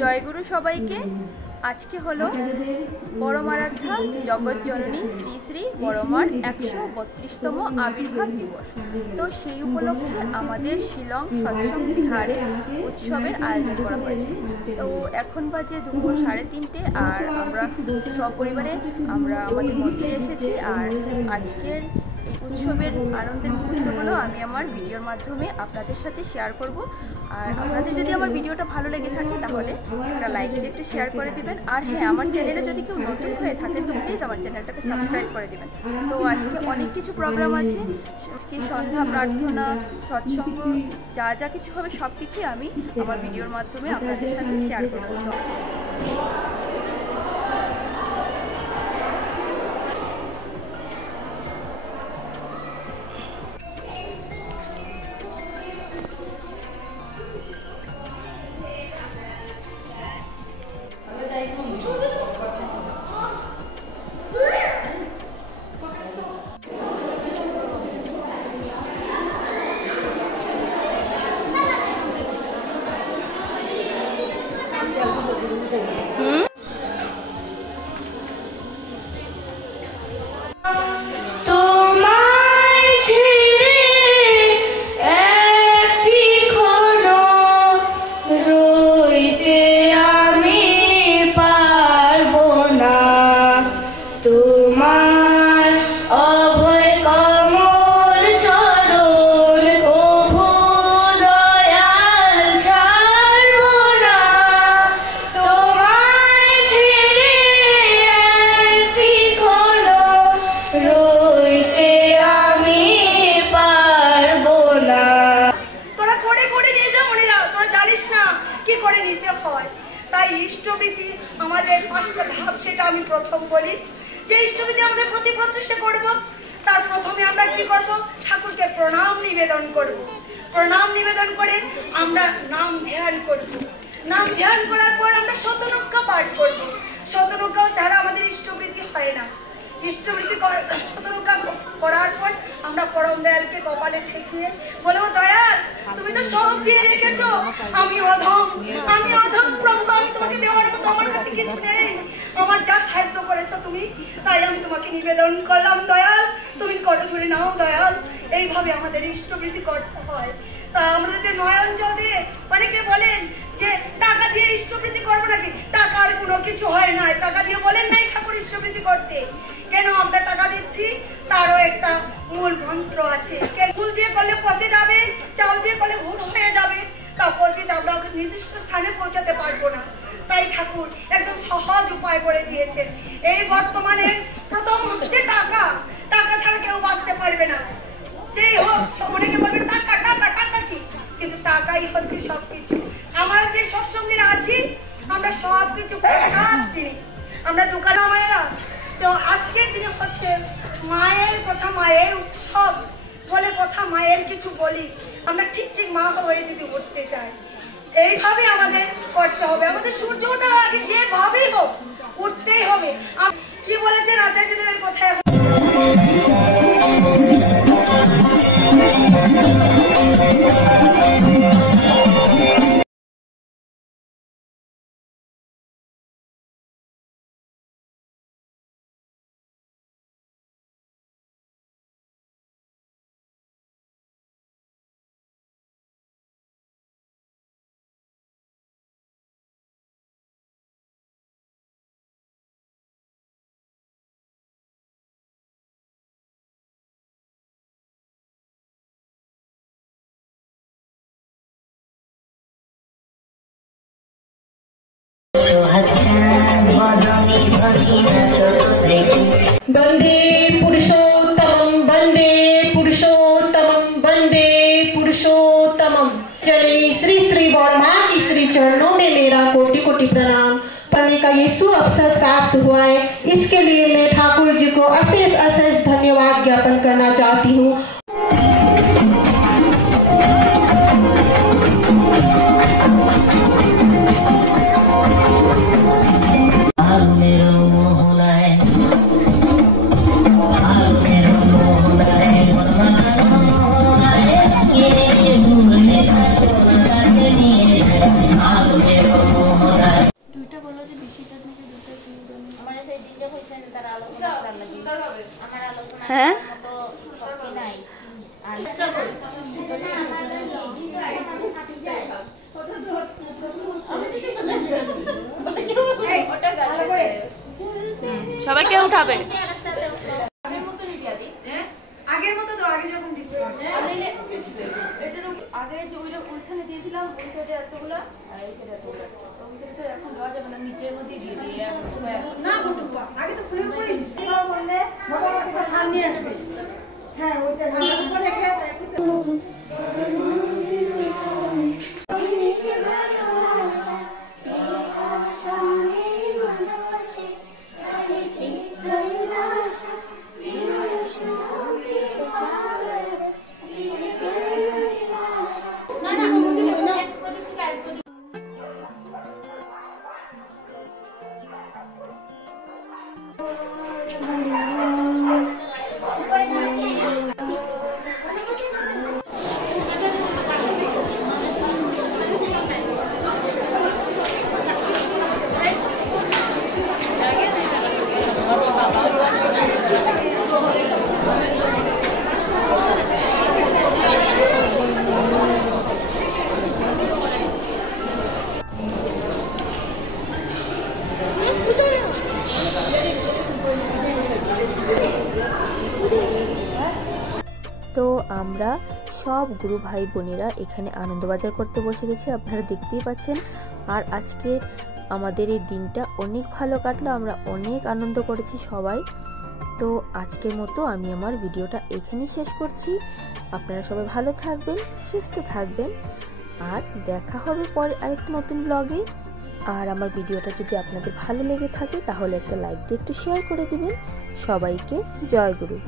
জয়গুরু সবাইকে। আজকে হলো পরমারাধ্যা জগৎজননী শ্রী শ্রী পরমার 132তম আবির্ভাব দিবস। তো সেই উপলক্ষে আমাদের শিলং সৎসঙ্গ বিহারে উৎসবের আয়োজন করা হয়েছে। তো এখন বাজে দুপুর 3:30 আর আমরা সপরিবারে আমাদের মন্দিরে এসেছি। আর আজকের এই উৎসবের আনন্দের মুহূর্তগুলো আমি আমার ভিডিওর মাধ্যমে আপনাদের সাথে শেয়ার করব। আর আপনাদের যদি আমার ভিডিওটা ভালো লেগে থাকে তাহলে একটা লাইক দিয়ে একটু শেয়ার করে দিবেন। আর হ্যাঁ, আমার চ্যানেলে যদি কেউ নতুন হয়ে থাকে তো প্লিজ আমার চ্যানেলটাকে সাবস্ক্রাইব করে দিবেন। তো আজকে অনেক কিছু প্রোগ্রাম আছে, আজকে সন্ধ্যা প্রার্থনা, সৎসঙ্গ, যা যা কিছু হবে সব কিছুই আমি আমার ভিডিওর মাধ্যমে আপনাদের সাথে শেয়ার করব। তো তাই ইষ্টবৃত্তি আমাদের 5টা ধাপ, সেটা আমি প্রথম বলি। যে ইষ্টবৃত্তি আমাদের প্রতি প্রত্যুষে করব, তার প্রথমে আমরা কি করব? ঠাকুরকে প্রণাম নিবেদন করব। প্রণাম নিবেদন করে আমরা নাম ধ্যান করব। নাম ধ্যান করার পর আমরা শতনক্কা পাঠ করব। শতনক্কা ছাড়া আমাদের ইষ্টবৃত্তি হয় না। ইষ্টবৃত্তি শতনক্কা করার পর আমরা পরম দয়ালকে কপালে ঠেকিয়ে বলবো, দয়াল তুমি তো সব দিয়ে রেখেছো, আমি অধম প্রভু, আমি তোমাকে দেওয়ার মতো আমার কাছে কিছু নেই। আমার যা সাহায্য করেছো তুমি, তাই আমি তোমাকে নিবেদন করলাম। দয়াল তুমি করো, ধরে নাও দয়াল। এইভাবে আমাদের ইষ্টবৃত্তি করতে হয়। তা আমাদের নয়ন জল দিয়ে অনেকে বলেন যে টাকা দিয়ে ইষ্টবৃত্তি করবো নাকি? টাকার কোনো কিছু হয় না। টাকা দিয়ে বলেন নাই ঠাকুর ইষ্টবৃত্তি করতে। কেন আমরা টাকা দিচ্ছি? তারও একটা মূল মন্ত্র আছে। ফুল দিয়ে করলে পচে যাবে, চাল দিয়ে করলে ভুল হয়ে যাবে। তা পচে যাবে, আমরা নির্দিষ্ট স্থানে পৌঁছাতে পারবো না। তাই ঠাকুর একদম সহজ উপায় করে দিয়েছেন। এই বর্তমানে প্রথম হচ্ছে টাকা। টাকা ছাড়া কেউ বাঁচতে পারবে না। যেই হোক, অনেকে বলবে টাকা টাকা টাকা কি, কিন্তু টাকাই হচ্ছে সবকিছু। আমরা যে সৎসঙ্গীরা আছি, আমরা সবকিছু প্রসাদ কিনি। আমরা দোকানে মায়েরা। তো আজকের দিনে হচ্ছে মায়ের কথা, মায়ের উৎসব বলে কথা, মায়ের কিছু বলি। আমরা ঠিক ঠিক মা হয়ে যদি উঠতে চাই, এইভাবে আমাদের করতে হবে। আমাদের সূর্য ওঠার আগে যেভাবেই হোক উঠতেই হবে। কি বলেছেন আচার্যদেবের কথায়? वंदे पुरुषोत्तमं, वंदे पुरुषोत्तमं, वंदे पुरुषोत्तमम। चलिए श्री श्री गौरमा की श्री चरणों में मेरा कोटि कोटि प्रणाम। पढ़ने का ये अवसर प्राप्त हुआ है, इसके लिए मैं ठाकुर जी को अशेष अशेष धन्यवाद ज्ञापन करना चाहती हूँ। উঠাবে? হ্যাঁ আগের মতো তো আগে যখন দিছি আগে যে ওইখানে দিয়েছিলাম ওই সাইডে এতগুলো আর এই সাইডে এতগুলো, তো ওই সাইডে তো এখন দেওয়া যাবে না, নিচের মধ্যে দিয়ে দিয়ে না বটুপা আগে তো ফুলের উপরেই দিছি বললে বাবা বাবা ধান নিয়ে আসবে। হ্যাঁ ওইটা ধানের উপরে রেখে তো আমরা সব গুরু ভাই বোনেরা এখানে আনন্দবাজার করতে বসে গেছি, আপনারা দেখতেই পাচ্ছেন। আর আজকের আমাদের এই দিনটা অনেক ভালো কাটলো, আমরা অনেক আনন্দ করেছি সবাই। তো আজকের মতো আমি আমার ভিডিওটা এখানেই শেষ করছি। আপনারা সবাই ভালো থাকবেন, সুস্থ থাকবেন, আর দেখা হবে পরে আরেকটা নতুন ব্লগে। আর আমার ভিডিওটা যদি আপনাদের ভালো লেগে থাকে তাহলে একটা লাইক দিয়ে একটু শেয়ার করে দিবেন। সবাইকে জয় গুরু।